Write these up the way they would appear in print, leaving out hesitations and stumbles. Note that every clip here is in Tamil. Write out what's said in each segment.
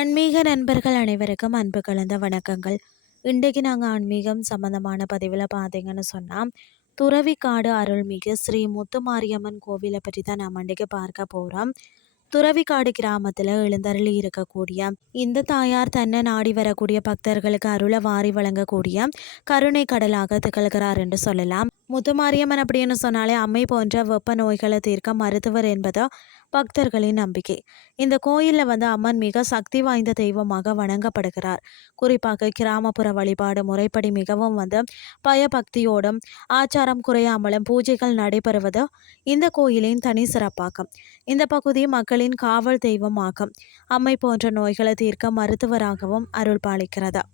ஆன்மீக நண்பர்கள் அனைவருக்கும் அன்பு கலந்த வணக்கங்கள். இன்றைக்கு நாங்கள் ஆன்மீகம் சம்பந்தமான பதிவில் பார்த்தீங்கன்னு சொன்னால், துறவிக்காடு அருள்மிகு ஸ்ரீ முத்துமாரியம்மன் கோவிலை பற்றி தான் நாம் இன்றைக்கு பார்க்க போகிறோம். துறவிக்காடு கிராமத்தில் எழுந்தருளி இருக்கக்கூடிய இந்த தாயார் தன்னை நாடி வரக்கூடிய பக்தர்களுக்கு அருளை வாரி வழங்கக்கூடிய கருணை கடலாக திகழ்கிறார் என்று சொல்லலாம். முத்துமாரியம்மன் அப்படின்னு சொன்னாலே அம்மை போன்ற வெப்ப நோய்களை தீர்க்க மருத்துவர் என்பது பக்தர்களின் நம்பிக்கை. இந்த கோயிலில் அம்மன் மிக சக்தி வாய்ந்த தெய்வமாக வணங்கப்படுகிறார். குறிப்பாக கிராமப்புற வழிபாடு முறைப்படி மிகவும் பயபக்தியோடும் ஆச்சாரம் குறையாமலும் பூஜைகள் நடைபெறுவது இந்த கோயிலின் தனி சிறப்பாகும். இந்த பகுதி மக்களின் காவல் தெய்வமாகும். அம்மை போன்ற நோய்களை தீர்க்க மருத்துவராகவும் அருள் பாலிக்கிறது.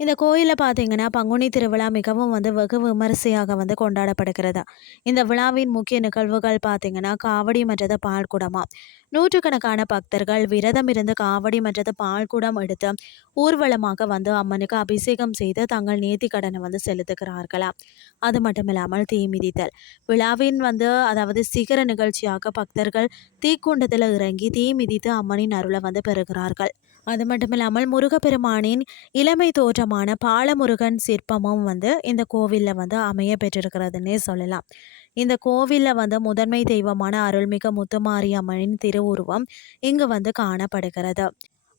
இந்த கோயிலில் பார்த்தீங்கன்னா பங்குனி திருவிழா மிகவும் வெகு விமரிசையாக கொண்டாடப்படுகிறது. இந்த விழாவின் முக்கிய நிகழ்வுகள் பார்த்தீங்கன்னா காவடி மற்றது பால்குடமா. நூற்றுக்கணக்கான பக்தர்கள் விரதம் இருந்து காவடி மற்றது பால்குடம் எடுத்து ஊர்வலமாக அம்மனுக்கு அபிஷேகம் செய்து தங்கள் நேர்த்தி கடனை செலுத்துகிறார்களாம். அது மட்டும் இல்லாமல் தீ மிதித்தல் விழாவின் அதாவது சிகர நிகழ்ச்சியாக பக்தர்கள் தீக்குண்டத்தில் இறங்கி தீ மிதித்து அம்மனின் அருளை பெறுகிறார்கள். அது மட்டும் இல்லாமல் முருகப்பெருமானின் இளமை தோற்றமான பாலமுருகன் சிற்பமும் இந்த கோவிலில் அமைய பெற்றிருக்கிறதுன்னே சொல்லலாம். இந்த கோவிலில் முதன்மை தெய்வமான அருள்மிகு முத்துமாரி அம்மனின் திருவுருவம் இங்கு காணப்படுகிறது.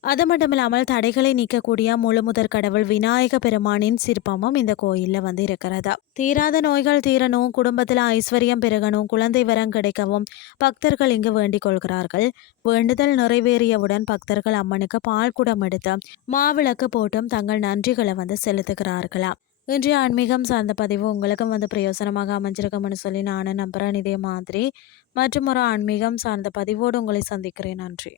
அது மட்டும் இல்லாமல் தடைகளை நீக்கக்கூடிய முழுமுதற் கடவுள் விநாயக பெருமானின் சிற்பமும் இந்த கோயிலில் இருக்கிறது. தீராத நோய்கள் தீரணும், குடும்பத்தில் ஐஸ்வர்யம் பெருகணும், குழந்தை வரம் கிடைக்கவும் பக்தர்கள் இங்கு வேண்டிக் கொள்கிறார்கள். வேண்டுதல் நிறைவேறியவுடன் பக்தர்கள் அம்மனுக்கு பால் குடம் எடுத்து மாவிளக்கு போட்டும் தங்கள் நன்றிகளை செலுத்துகிறார்களாம். இன்றைய ஆன்மீகம் சார்ந்த பதிவு உங்களுக்கும் பிரயோசனமாக அமைஞ்சிருக்கும்னு சொல்லி நானும் நம்புறேன். இதே மாதிரி மற்றும் ஒரு ஆன்மீகம் சார்ந்த பதிவோடு உங்களை சந்திக்கிறேன். நன்றி.